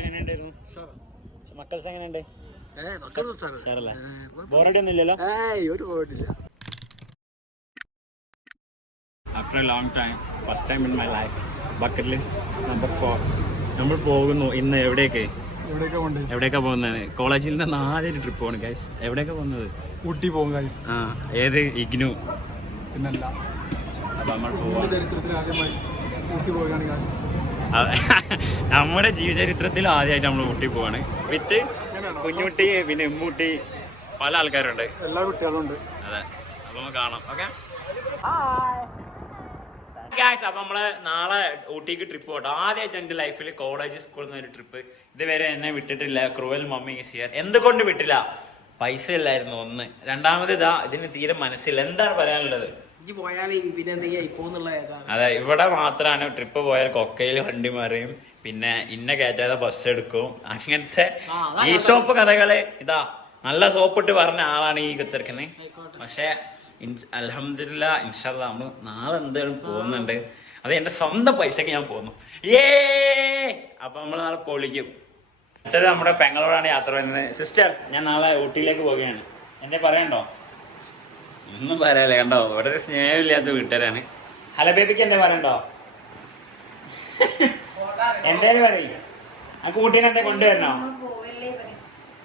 എങ്ങനെയുണ്ടായിരുന്നു? മക്കൾസ് എങ്ങനെയുണ്ട്? സാറല്ലേ? ബോറടി ഒന്നും ഇല്ലല്ലോ? ഒരു കുഴപ്പമില്ല after a long time first time in my life bucket list number four നമ്മൾ പോകുന്നു ഇന്ന് എവിടേക്ക്? എവിടെയൊക്കെ പോകുന്നത്? കോളേജിൽ നിന്ന് ആദ്യമായിട്ട് ട്രിപ്പ് പോകണം ഗൈസ് എവിടേക്കാ പോകുന്നത്? ഊട്ടി പോകും ഗൈസ് ആ ഏത്? ഇഗ്നു. പിന്നല്ല. അപ്പൊ നമ്മൾ പോവാ. ചരിത്രത്തിൽ ആദ്യമായി ഊട്ടി പോവുകയാണ് ഗൈസ്. നമ്മുടെ ജീവചരിത്രത്തിൽ ആദ്യമായിട്ട് നമ്മൾ ഊട്ടി പോവാണ്. വിത്ത് കുഞ്ഞുട്ടി പിന്നെ ഉമ്മൂട്ടി പല ആൾക്കാരുണ്ട്. എല്ലാ കുട്ടികളും ഉണ്ട് അതെ. അപ്പൊ കാണാം. ഓക്കെ? ഗായ്സ് അപ്പൊ നമ്മൾ നാളെ ഊട്ടിക്ക് ട്രിപ്പ് പോട്ടെ ആദ്യമായിട്ട് എന്റെ ലൈഫിൽ കോളേജ് സ്കൂളിൽ നിന്ന് ഒരു ട്രിപ്പ് ഇതുവരെ എന്നെ വിട്ടിട്ടില്ല. ക്രൂവൽ മമ്മി ഈസ് ഇയർ എന്തുകൊണ്ട് വിട്ടില്ല? പൈസ ഇല്ലായിരുന്നു ഒന്ന്. രണ്ടാമത് ഇതാ ഇതിന് തീരെ മനസ്സില്ല. എന്താണ് പറയാനുള്ളത്? അതെ ഇവിടെ മാത്രമാണ് ട്രിപ്പ് പോയാൽ കൊക്കയിൽ വണ്ടി മാറിയും പിന്നെ ഇന്ന കയറ്റാതെ ബസ് എടുക്കും. അങ്ങനത്തെ ഈ സോപ്പ് കഥകൾ ഇതാ നല്ല സോപ്പിട്ട് പറഞ്ഞ ആളാണ് ഈ കുത്തിരിക്കുന്നത് പക്ഷെ അലഹമില്ല ഇൻഷാല്ല നമ്മൾ നാളെ എന്തായാലും പോകുന്നുണ്ട്. അത് എന്റെ സ്വന്തം പൈസക്ക് ഞാൻ പോകുന്നു. ഏ അപ്പൊ നമ്മൾ നാളെ പൊളിക്കും. മറ്റേത് നമ്മുടെ പെങ്ങളോടാണ് യാത്ര വരുന്നത്. സിസ്റ്റർ ഞാൻ നാളെ ഊട്ടിയിലേക്ക് പോവുകയാണ്. എന്നെ പറയണ്ടോ ഒന്നും പറയാല്ലേ കണ്ടോ? ഇവിടെ ഒരു സ്നേഹമില്ലാത്ത വീട്ടുകാരാണ്. ഹലോ ബേബിക്ക് എന്താ പറയണ്ടോ? എന്തായാലും പറയില്ല. ആ കൂട്ടീനെ എന്നെ കൊണ്ടുവരണോ?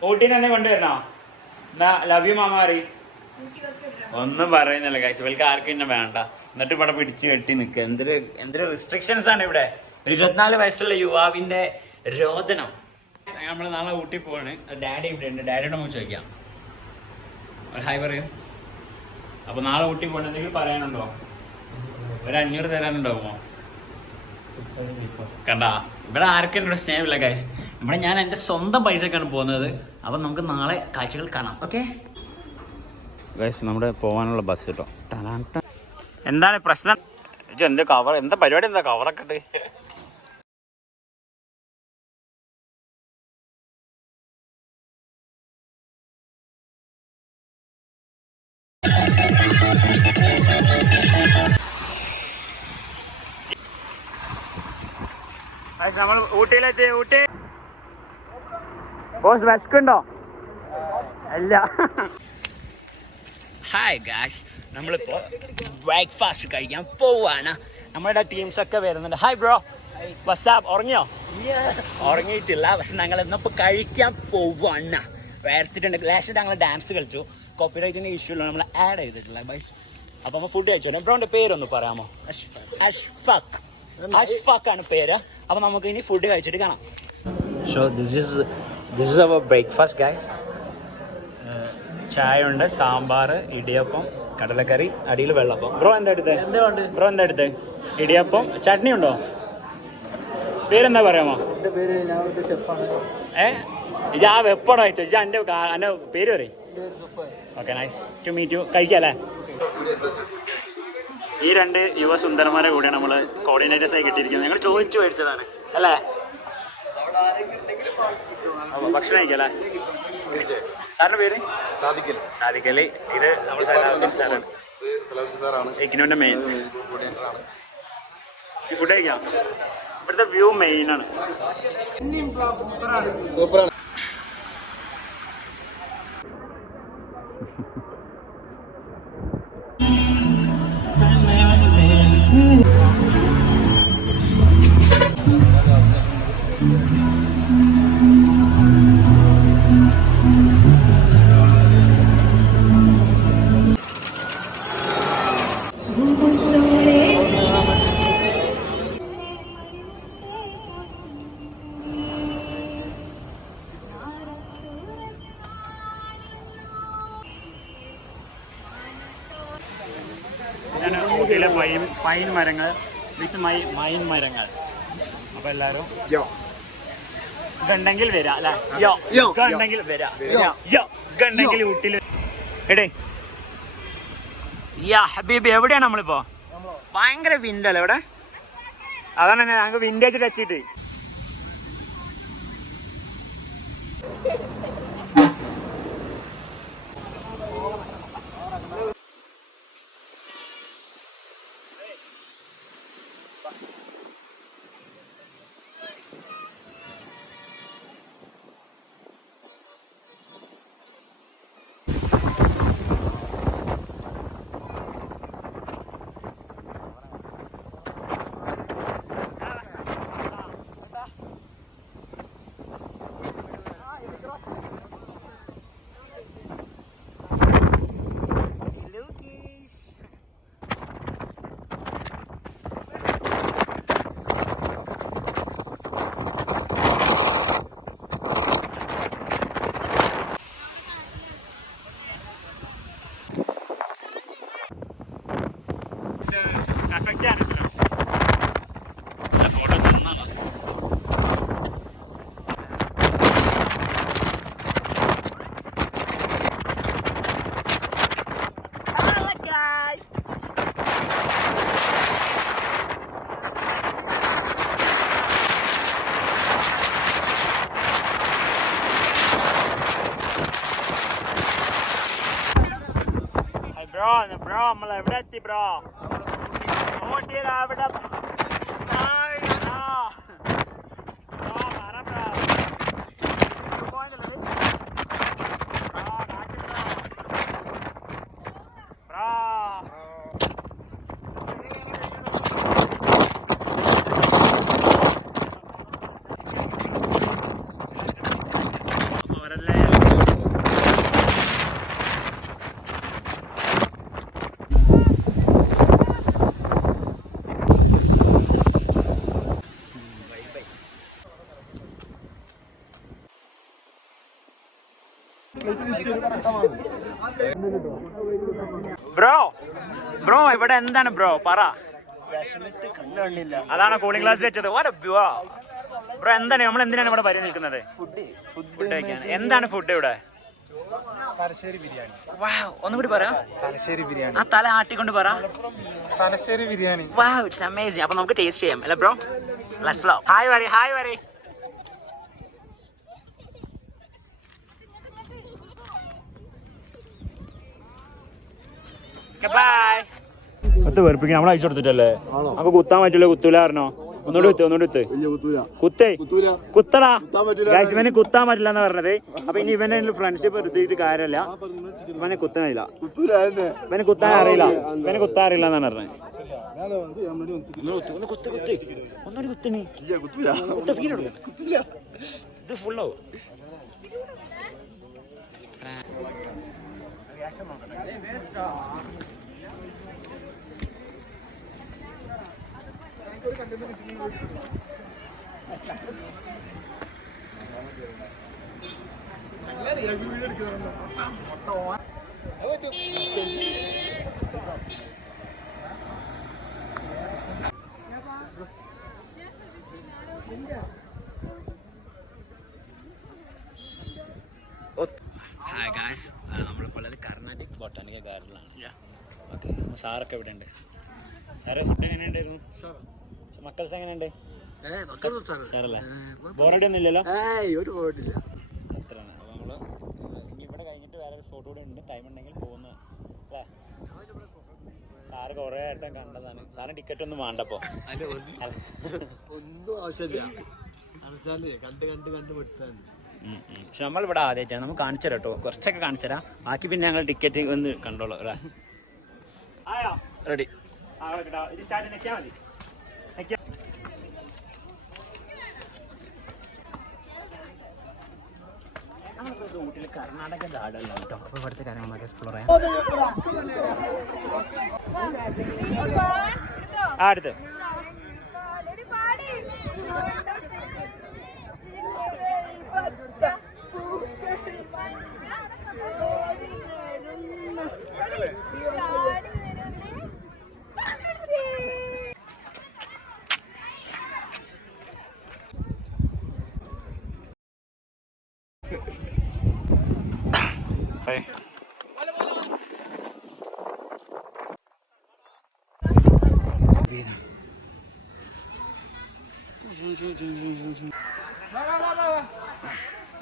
ഊട്ടീനെ എന്നെ കൊണ്ടുവരണോ? എന്താ ലവ് യു മാമ പറയും. ഒന്നും പറയുന്നില്ല കാശ് ഇവർക്ക് ആർക്കും ഇന്നെ വേണ്ട. എന്നിട്ട് ഇവിടെ പിടിച്ചു കെട്ടി നിൽക്കുക എന്തൊരു എന്തൊരു റിസ്ട്രിക്ഷൻസ് ആണ് ഇവിടെ. ഒരു ഇരുപത്തിനാല് വയസ്സുള്ള യുവാവിന്റെ രോദനം. നമ്മൾ നാളെ ഊട്ടി പോവാണ്. ഡാഡി ഇവിടെ ഉണ്ട് ഡാഡിയുടെ മുമ്പ് ചോദിക്കാം. ഹായ് പറയൂ. അപ്പൊ നാളെ ഊട്ടി പോകണം എന്തെങ്കിലും പറയാനുണ്ടോ? ഒരു അഞ്ഞൂറ് തരാനുണ്ടാവുമോ? കണ്ടാ? ഇവിടെ ആർക്കും എന്നോട് സ്നേഹമില്ല കാശ് ഇവിടെ ഞാൻ എന്റെ സ്വന്തം പൈസക്കാണ് പോകുന്നത്. അപ്പം നമുക്ക് നാളെ കാഴ്ചകൾ കാണാം ഓക്കെ ഗൈസ് നമ്മുടെ പോകാനുള്ള ബസ് കേട്ടോ എന്താണ് പ്രശ്നം? എന്താ കവർ എന്താ പരിപാടി എന്താ കവറൊക്കെ ഇട്ട്? നമ്മൾ ഊട്ടിയിലെത്തി ഊട്ടി. ബോസ് വിശക്കുണ്ടോ അല്ല. ഹായ് ഗാഷ് നമ്മളിപ്പോ ബ്രേക്ക്ഫാസ്റ്റ് കഴിക്കാൻ പോവാണ്. നമ്മളുടെ ടീംസ് ഒക്കെ വരുന്നുണ്ട്. ഹായ് ബ്രോ വസാബ് ഉറങ്ങിയോ? ഉറങ്ങിയിട്ടില്ല. പക്ഷെ ഞങ്ങൾ ഇന്നിപ്പോ കഴിക്കാൻ പോവാണ്. വേർത്തിട്ടുണ്ട്. ലാസ്റ്റ് ഞങ്ങൾ ഡാൻസ് കളിച്ചു. കോപ്പി കോപ്പിറൈറ്റിന്റെ ഇഷ്യൂ നമ്മൾ ആഡ് ചെയ്തിട്ടില്ല ബൈസ് അപ്പൊ ഫുഡ് കഴിച്ചോ. ബ്രോന്റെ പേരൊന്ന് പറയാമോ? അഷ്ഫാക്ക് അഷ്ഫാക്കാണ് പേര്. അപ്പൊ നമുക്ക് ഇനി ഫുഡ് കഴിച്ചിട്ട് കാണാം. So this is this is our breakfast guys ചായ ഉണ്ട് സാമ്പാർ ഇടിയപ്പം കടലക്കറി അടിയിൽ വെള്ളപ്പം. ബ്രോ എന്താ എടുത്തേ? ബ്രോ എന്താ എടുത്തേ? ഇടിയപ്പം ചട്നി ഉണ്ടോ? പേരെന്താ പറയാമോ? ഏ? ഇത് ആ വെപ്പടോ അയച്ചോ ഇത് എന്റെ എന്റെ പേര് പറയും. Okay nice to meet you കഴിക്കാല്ലേ ഈ രണ്ട് യുവ സുന്ദരന്മാരെ കൂടിയാണ് നമ്മൾ കോർഡിനേറ്റേഴ്സ് ആയി കിട്ടിയിരിക്കുന്നത്. ഞങ്ങൾ ചോദിച്ചു മേടിച്ചതാണ് അല്ലേ? ഭക്ഷണം കഴിക്കല്ലേ സാറിന്റെ പേര്? സാധിക്കില്ല സാധിക്കൽ ഇത് നമ്മൾ സാറാണ്. ഇത് സാറാണ്. ഇഗ്നോന്റെ മെയിൻ കോർഡിനേറ്ററാണ് ഈ ഫുഡ് കഴിക്കാം. ഇവിടുത്തെ വ്യൂ മെയിൻ ആണ്. സൂപ്പറാണ് പൈൻ മരങ്ങൾ വിത്ത് മൈ മൈൻ മരങ്ങൾ. അപ്പൊ എല്ലാരും യോ. ഗണ്ടെങ്കിൽ വരാ അല്ലെ? യോ. യോ, ഗണ്ടെങ്കിൽ വരാ. യോ. ഗണ്ടെങ്കിൽ ഊട്ടിൽ എടേ. യാ ഹബീബ് എവിടെയാണ് നമ്മളിപ്പോ? ഭയങ്കര വിൻഡ് അല്ലേ ഇവിടെ? അതാണ് ഞങ്ങൾക്ക് വിൻഡേജ് ടച്ചിട്ട് Bye. bra, den är bra. Man lär bra. Hårt i det här, bro bro ഇവിടെ എന്താണ് ബ്രോ? പറ. അതാണ് കൂളിംഗ് ഗ്ലാസ് വെച്ചത്. ബ്രോ എന്താണ്? നമ്മൾ എന്തിനാണ് ഇവിടെ പരി നിൽക്കുന്നത്? ഫുഡ് കഴിക്കാൻ എന്താണ് ഫുഡ് ഇവിടെ? തലശ്ശേരി ബിരിയാണി. ഒന്നുകൂടി പറ. തലശ്ശേരി ബിരിയാണി. ആ തല ആട്ടിക്കൊണ്ട് പറ. തലശ്ശേരി ബിരിയാണി. വാ ഇറ്റ്സ് അമേസിംഗ് അപ്പൊ നമുക്ക് ടേസ്റ്റ് ചെയ്യാം. അല്ലേ ബ്രോ? ലെറ്റ്സ് ലോ ഹായ് വരി ഹായ് വരി ബൈ കുത്ത് വെറുപ്പിക്കണം നമ്മൾ അയച്ചു കൊടുത്തിട്ടല്ലേ? നമുക്ക് കുത്താൻ പറ്റില്ല കുത്തൂല പറഞ്ഞോ ഒന്നുകൂടി കുത്ത് ഒന്നുകൂടി കുത്ത്. കുത്തേ. കുത്തടാ. ഗൈസ് ഇവന് കുത്താൻ പറ്റില്ല എന്ന് പറഞ്ഞത്. അപ്പൊ ഇനി ഇവനെ ഫ്രണ്ട്ഷിപ്പ് എടുത്തിട്ട് കാര്യമല്ല. ഇവനെ കുത്താനില്ല ഇവന് കുത്താൻ അറിയില്ല. ഇവന് കുത്താൻ അറിയില്ല എന്നാണ് പറഞ്ഞത്. ഒന്ന് കുത്ത് കുത്ത് ഒന്നുകൂടി വീഡിയോ കുത്ത ഫീൽ ഇത് ഫുള്ളോ ഹായ് ഗായ്സ് നമ്മളിപ്പോൾ ഉള്ളത് കർണാടിക് ബൊട്ടാനിക്കൽ ഗാർഡനിലാണ് ഓക്കെ സാറൊക്കെ ഇവിടെ ഉണ്ട് സാറേ ഫുഡ് എങ്ങനെയുണ്ടായിരുന്നു? മക്കൾസ് എങ്ങനെയുണ്ട്? സാറല്ലേ? ബോറടി ഒന്നും ഇല്ലല്ലോ ഒരു ഓടില്ല അത്രയാണ് അപ്പോൾ നമ്മൾ ഇനി ഇവിടെ കഴിഞ്ഞിട്ട് വേറെ സ്പോട്ട് കൂടെ ഉണ്ട്. ടൈം ഉണ്ടെങ്കിൽ പോകുന്നു. അല്ലേ? സാറ് കുറേ ആയിട്ടും കണ്ടതാണ്. സാറിന് ടിക്കറ്റ് ഒന്നും വേണ്ടപ്പോ. ഒന്നും ആവശ്യമില്ല. എന്നുവെച്ചാൽ കണ്ട് കണ്ട് കണ്ട് പഠിച്ചാൽ പക്ഷെ നമ്മളിവിടെ ആദ്യമായിട്ടാണ്. നമുക്ക് കാണിച്ചു തരാം കേട്ടോ. കുറച്ചൊക്കെ കാണിച്ചു തരാം. ബാക്കി പിന്നെ ഞങ്ങൾ ടിക്കറ്റ് ഒന്ന് കണ്ടോളൂ. അല്ലേ? റെഡി കർണാടക ഗാർഡനിലാണ് കേട്ടോ അപ്പോൾ ഇവിടുത്തെ കാര്യങ്ങളൊക്കെ എക്സ്പ്ലോർ ചെയ്യാം ആ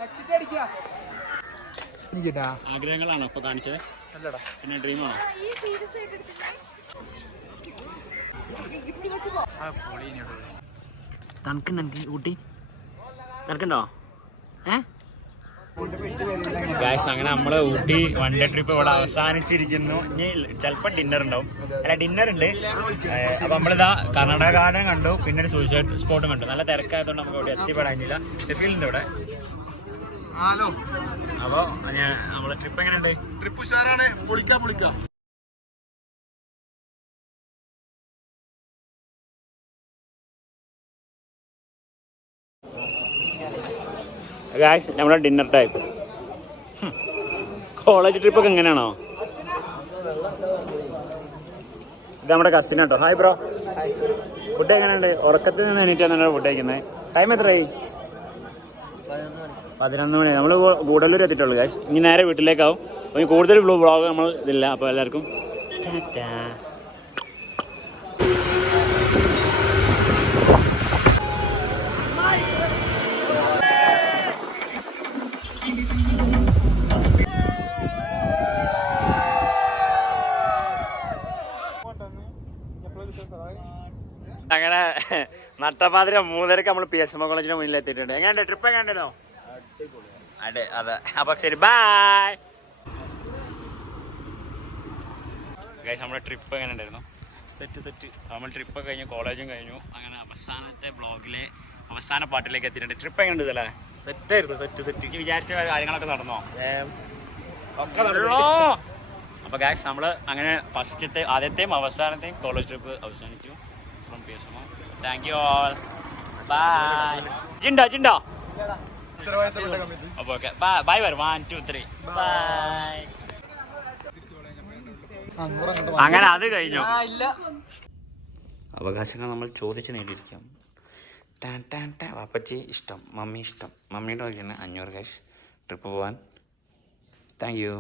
അടുത്ത് എനിക്കിട്ടാ ആഗ്രഹങ്ങളാണോ ഇപ്പൊ കാണിച്ചത്? പിന്നെ ഡ്രീമാണോ തണുക്കുണ്ട് എനിക്ക് ഊട്ടി തണുക്കുണ്ടോ ഏ? ഗായ്സ് അങ്ങനെ നമ്മൾ ഊട്ടി വൺ ഡേ ട്രിപ്പ് ഇവിടെ അവസാനിച്ചിരിക്കുന്നു. ഇനി ചിലപ്പോൾ ഡിന്നർ ഉണ്ടാവും. അല്ല ഡിന്നർ ഉണ്ട്. അപ്പൊ നമ്മളിതാ കർണാടക ഗാർഡൻ കണ്ടു. പിന്നെ ഒരു സൂയിസൈഡ് സ്പോട്ടും കണ്ടു. നല്ല തിരക്കായതുകൊണ്ട് നമുക്ക് ഇവിടെ എത്തിപ്പെടാനില്ല ഷെഫീൽഡ് ഇവിടെ അപ്പൊ നമ്മളെ ട്രിപ്പ് എങ്ങനെയുണ്ട്? ട്രിപ്പ് ഉഷാറാണ്. പൊളിക്കാം പൊളിക്കാം. ഗായ്സ് നമ്മുടെ ഡിന്നർ ടൈം കോളേജ് ട്രിപ്പ് ഒക്കെ എങ്ങനെയാണോ? ഇത് നമ്മുടെ കസിൻ കേട്ടോ ഹായ് ബ്രോ ഫുഡ് എങ്ങനെയുണ്ട്? ഉറക്കത്തിൽ നിന്ന് എണീറ്റാണ് ഫുഡ് കഴിക്കുന്നത് ടൈം എത്രയായി? പതിനൊന്ന് മണി. നമ്മൾ ഗൂഡല്ലൂർ എത്തിയിട്ടുള്ളൂ ഗായ്സ് ഇനി നേരെ വീട്ടിലേക്കാവും. അപ്പോൾ കൂടുതൽ വ്ളോഗ് നമ്മൾ ഇതില്ല. അപ്പോൾ എല്ലാവർക്കും ടാറ്റാ നട്ടപ്പാതിര മൂന്നരക്ക് നമ്മൾ പി എസ് എം കോളേജിന് മുന്നിൽ എത്തിയിട്ടുണ്ട് എങ്ങനെ ട്രിപ്പ് എങ്ങനെയുണ്ടോ? അതെ അതെ. അപ്പൊ ശരി ബായ് ഗൈസ് നമ്മുടെ ട്രിപ്പ് എങ്ങനെ ഉണ്ടായിരുന്നു സെറ്റ് സെറ്റ് നമ്മൾ ട്രിപ്പ് കഴിഞ്ഞു കോളേജും കഴിഞ്ഞു. അങ്ങനെ അവസാനത്തെ ബ്ലോഗിലെ അവസാന പാട്ടിലേക്ക് എത്തിയിട്ടുണ്ട്. ട്രിപ്പ് എങ്ങനെ അല്ലേ സെറ്റ് ആയിരുന്നു സെറ്റ് സെറ്റ് വിചാരിച്ച കാര്യങ്ങളൊക്കെ നടന്നോ? ഒക്കെ നടന്നോ. അപ്പൊ ഗാസ് നമ്മൾ അങ്ങനെ ഫസ്റ്റത്തെ ആദ്യത്തെയും അവസാനത്തെയും കോളേജ് ട്രിപ്പ് അവസാനിച്ചു. From P thank you all bye Jinda all bye okay ജിണ്ടോ பாய் வரும் ஒன் டூ ത്രീ ബൈ അങ്ങനെ അത് കഴിഞ്ഞു. അവകാശങ്ങൾ നമ്മൾ ചോദിച്ചു നേടിയിരിക്കാം. ടാൻ ടാൻ ടാ വാപ്പച്ചി ഇഷ്ടം. മമ്മി ഇഷ്ടം. മമ്മിയുടെ വഴിയാണ് അഞ്ഞൂറ് ക്യാഷ് ട്രിപ്പ് പോവാൻ താങ്ക് യു